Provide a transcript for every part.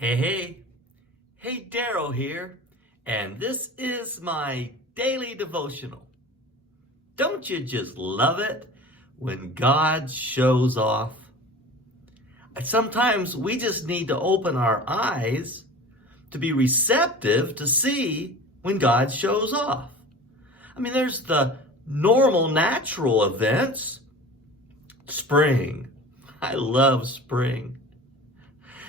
Hey, Daryl here, and this is my daily devotional. Don't you just love it when God shows off? Sometimes we just need to open our eyes to be receptive to see when God shows off. I mean, there's the normal, natural events. Spring. I love spring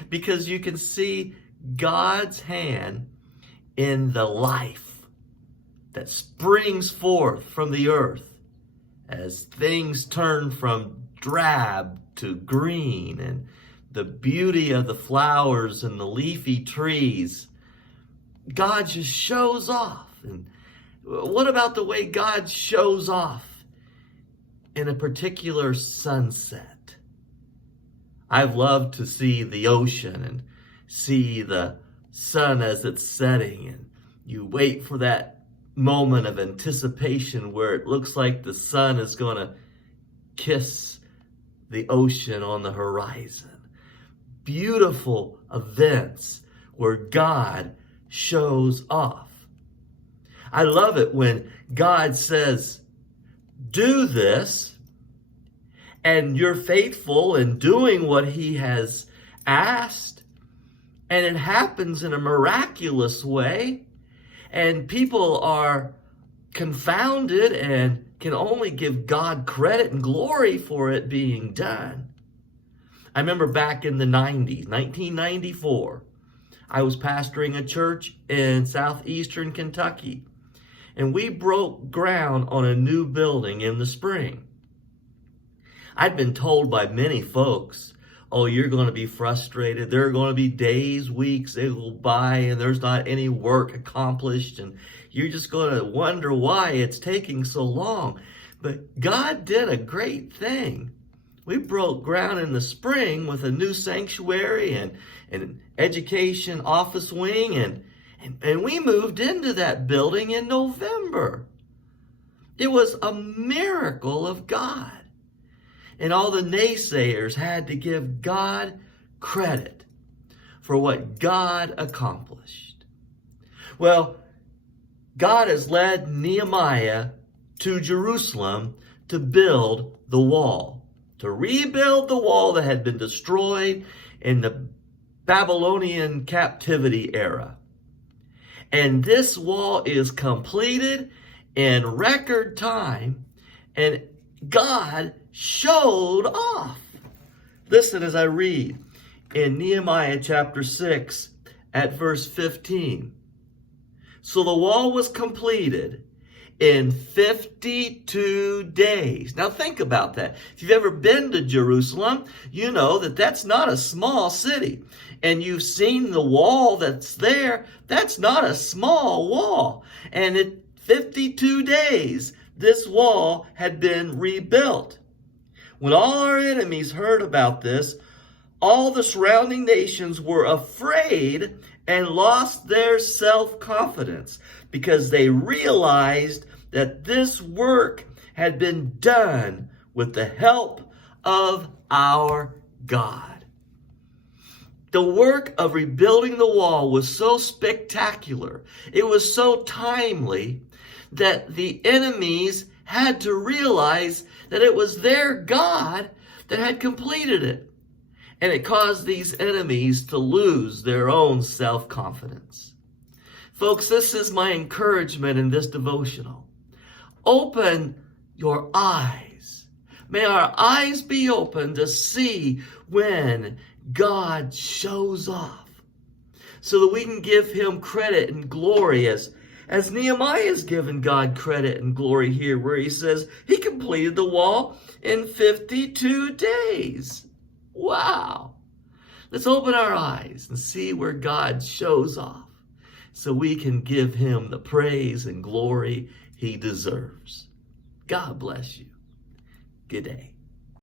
because you can see God's hand in the life that springs forth from the earth as things turn from drab to green, and the beauty of the flowers and the leafy trees. God just shows off. And what about the way God shows off in a particular sunset? I've loved to see the ocean and see the sun as it's setting, and you wait for that moment of anticipation where it looks like the sun is going to kiss the ocean on the horizon. Beautiful events where God shows off. I love it when God says, do this, and you're faithful in doing what he has asked, and it happens in a miraculous way, and people are confounded and can only give God credit and glory for it being done. I remember back in the 90s, 1994, I was pastoring a church in southeastern Kentucky, and we broke ground on a new building in the spring. I'd been told by many folks, oh, you're going to be frustrated. There are going to be days, weeks, it will by, and there's not any work accomplished, and you're just going to wonder why it's taking so long. But God did a great thing. We broke ground in the spring with a new sanctuary and an education office wing, and we moved into that building in November. It was a miracle of God. And all the naysayers had to give God credit for what God accomplished. Well, God has led Nehemiah to Jerusalem to build the wall, to rebuild the wall that had been destroyed in the Babylonian captivity era. And this wall is completed in record time, and God showed off. Listen as I read in Nehemiah chapter 6 at verse 15. So the wall was completed in 52 days. Now think about that. If you've ever been to Jerusalem, you know that that's not a small city. And you've seen the wall that's there. That's not a small wall. And in 52 days, this wall had been rebuilt. When all our enemies heard about this, all the surrounding nations were afraid and lost their self-confidence because they realized that this work had been done with the help of our God. The work of rebuilding the wall was so spectacular, it was so timely, that the enemies had to realize that it was their God that had completed it. And it caused these enemies to lose their own self-confidence. Folks, this is my encouragement in this devotional. Open your eyes. May our eyes be open to see when God shows off, so that we can give him credit and glory as Nehemiah is given God credit and glory here, where he says he completed the wall in 52 days. Wow. Let's open our eyes and see where God shows off, so we can give him the praise and glory he deserves. God bless you. Good day.